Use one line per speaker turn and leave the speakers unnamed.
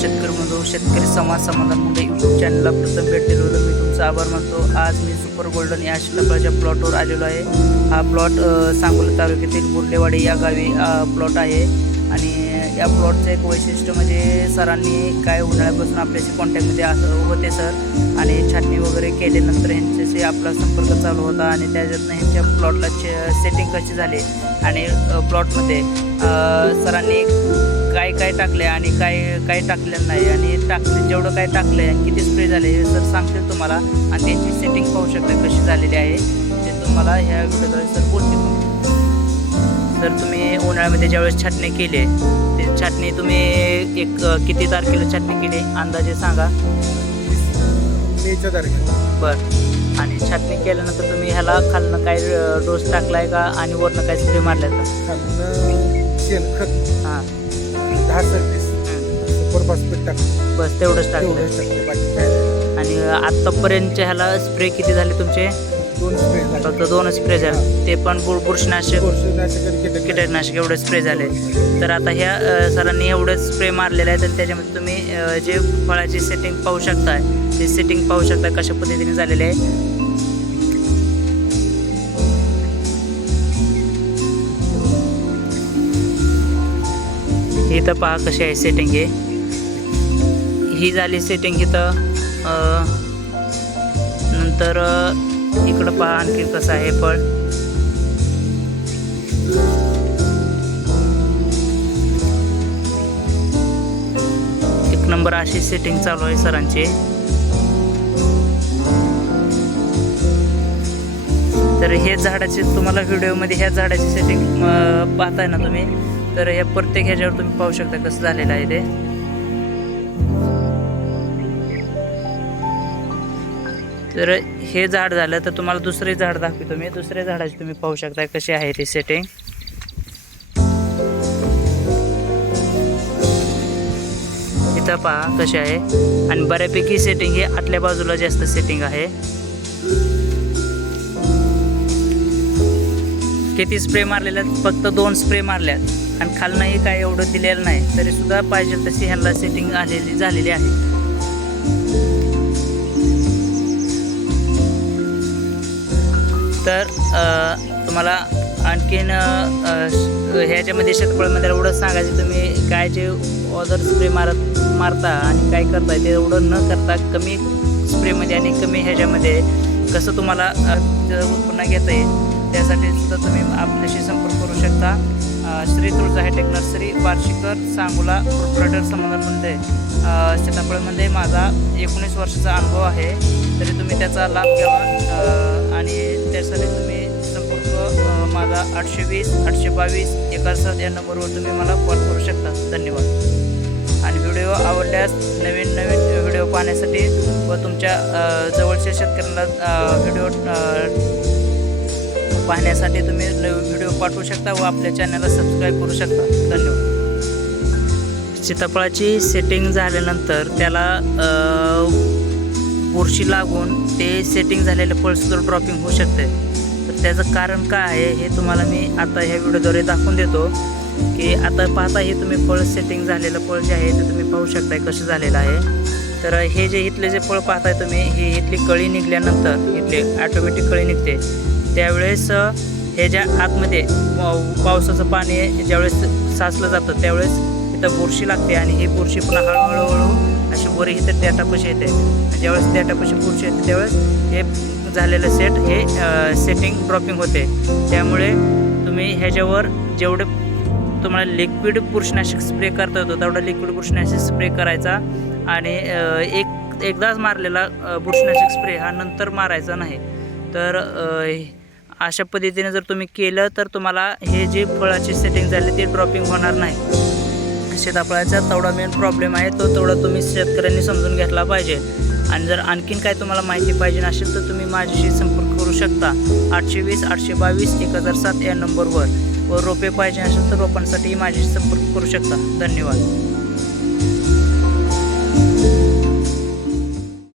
शेतकरी बंधू शेतकरी समाज समाधान मुंडे यूट्यूब चॅनलला प्रथम भेट दिलेलं मी तुमचा आभार मानतो. आज मी सुपर गोल्डन या शीताफळाच्या प्लॉटवर आलेलो आहे. हा प्लॉट अ, सांगोला तालुक्यातील बुर्लेवाडी या गावी प्लॉट आहे. आणि या प्लॉटचं एक वैशिष्ट्य म्हणजे सरांनी काय उन्हाळ्यापासून आपल्याशी कॉन्टॅक्टमध्ये असं होते सर. आणि छाटणी वगैरे केल्यानंतर ह्यांच्याशी आपला संपर्क चालू होता. आणि त्याच्यातनं ह्यांच्या प्लॉटला सेटिंग कशी झाली? आणि प्लॉटमध्ये सरांनी काय काय टाकले आणि काय काय टाकलेलं नाही. आणि टाकले जेवढं काय टाकलं आहे किती स्प्रे झाले हे सर सांगतील तुम्हाला. आणि त्यांची सेटिंग पाहू शकता कशी झालेली आहे. ते तुम्हाला ह्या व्हिडिओद्वारे सर बोलतील. सर तुम्ही उन्हाळ्यामध्ये ज्यावेळेस छाटणी केली ते छाटणी तुम्ही एक किती तारखेला छाटणी केली? अंदाजे सांगा.
मेच्या तारखेला.
बरं. आणि छाटणी केल्यानंतर तुम्ही ह्याला खालनं काय डोस टाकलाय का? आणि वरनं काय स्प्रे मारलाय का?
शेणखत
हां.
दहा सर्व्हिस सुपर फॉस्फेट टाकलं
बस तेवढंच टाकलं
तेवढंच टाकलं बाकी काय नाही.
आणि आत्तापर्यंतच्या ह्याला स्प्रे किती झाले तुमचे?
दोन स्प्रे झाले.
फक्त दोन स्प्रे झाले. ते पण बुर बुरशीनाशक
कीटकनाशक.
कीटकनाशक एवढे स्प्रे झाले. तर आता ह्या अ, सरांनी एवढे स्प्रे मारलेले आहेत आणि त्याच्यामध्ये तुम्ही अ, जे फळाची सेटिंग पाहू शकता ते सेटिंग पाहू शकता कशा पद्धतीने झालेले आहे. इथं पहा कशी आहे सेटिंग हे. ही झाली सेटिंग इथं. नंतर इकडं पहा आणखी कसं आहे फळ. एक नंबर अशी सेटिंग चालू आहे सरांची. तर हे झाडाचे तुम्हाला व्हिडिओमध्ये ह्या झाडाची सेटिंग पाहताय ना तुम्ही? तर या प्रत्येक ह्याच्यावर तुम्ही पाहू शकता कसं झालेलं आहे ते. तर हे झाड झालं तर तुम्हाला दुसरे झाड दाखवतो मी. दुसऱ्या झाडाची तुम्ही पाहू शकता कशी आहे ती सेटिंग इथं पहा कशी आहे. आणि बऱ्यापैकी सेटिंग हे आतल्या बाजूला जास्त सेटिंग आहे. किती स्प्रे मारलेले आहेत? फक्त दोन स्प्रे मारल्यात. आणि खालनंही काय एवढं दिलेलं नाही तरी सुद्धा पाहिजे तशी ह्यांना सेटिंग आलेली झालेली आहे. तर तुम्हाला आणखीन ह्याच्यामध्ये शेतफळामध्ये एवढं सांगायचं तुम्ही काय जे ऑदर स्प्रे मारत मारता आणि काय करता ते एवढं न करता कमी स्प्रेमध्ये आणि कमी ह्याच्यामध्ये कसं तुम्हाला उत्पन्न घेता येईल? त्यासाठी सुद्धा तुम्ही आपल्याशी संपर्क करू शकता. Shri Tulja hitech nursery Barshikar Sangola proprietor समाधानमध्ये सीताफळमध्ये माझा एकोणीस वर्षाचा अनुभव आहे. तरी तुम्ही त्याचा लाभ घ्यावा आणि त्यासाठी तुम्ही संपर्क माझा आठशे वीस आठशे बावीस एकासष्ट या नंबरवर तुम्ही मला कॉल करू शकता. धन्यवाद. आणि व्हिडिओ आवडल्यास नवीन नवीन व्हिडिओ पाहण्यासाठी व तुमच्या जवळच्या शेतकऱ्यांना व्हिडिओ पाहण्यासाठी तुम्ही व्हिडिओ पाठवू शकता व आपल्या चॅनलला सबस्क्राईब करू शकता. धन्यवाद. सीताफळाची सेटिंग झाल्यानंतर त्याला बुरशी लागून ते सेटिंग झालेलं फळसुद्धा ड्रॉपिंग होऊ शकते तर त्याचं कारण काय आहे हे तुम्हाला मी आता ह्या व्हिडिओद्वारे दाखवून देतो. की आता पाहता हे तुम्ही फळ सेटिंग झालेलं फळ जे आहे ते तुम्ही पाहू शकताय कसं झालेलं आहे. तर हे जे इथले जे फळ पाहताय तुम्ही हे इथली कळी निघल्यानंतर इथले ॲटोमॅटिक कळी निघते. त्यावेळेस हे ज्या आतमध्ये पावसाचं पाणी ज्यावेळेस साचलं जातं त्यावेळेस इथं बुरशी लागते आणि ही बुरशी पण हळूहळू अशी बोरी इथं त्याटापाशी येते. ज्यावेळेस देठापाशी बुरशी येते त्यावेळेस हे झालेलं सेट हे सेटिंग ड्रॉपिंग होते. त्यामुळे तुम्ही ह्याच्यावर जेवढे तुम्हाला लिक्विड बुरशीनाशक स्प्रे करता येतो तेवढा लिक्विड बुरशीनाशक स्प्रे करायचा. आणि एक एकदाच मारलेला बुरशीनाशक स्प्रे हा नंतर मारायचा नाही. तर अशा पद्धतीने जर तुम्ही केलं तर तुम्हाला हे जे फळाची सेटिंग झाली ते ड्रॉपिंग होणार नाही. सीताफळाचा तेवढा मेन प्रॉब्लेम आहे तो तेवढा तुम्ही शेतकऱ्यांनी समजून घेतला पाहिजे. आणि जर आणखीन काय तुम्हाला माहिती पाहिजे असेल तर तुम्ही माझ्याशी संपर्क करू शकता. आठशे वीस आठशे बावीस एक हजार सात या नंबरवर व रोपे पाहिजे असेल तर रोपांसाठी माझ्याशी संपर्क करू शकता. धन्यवाद.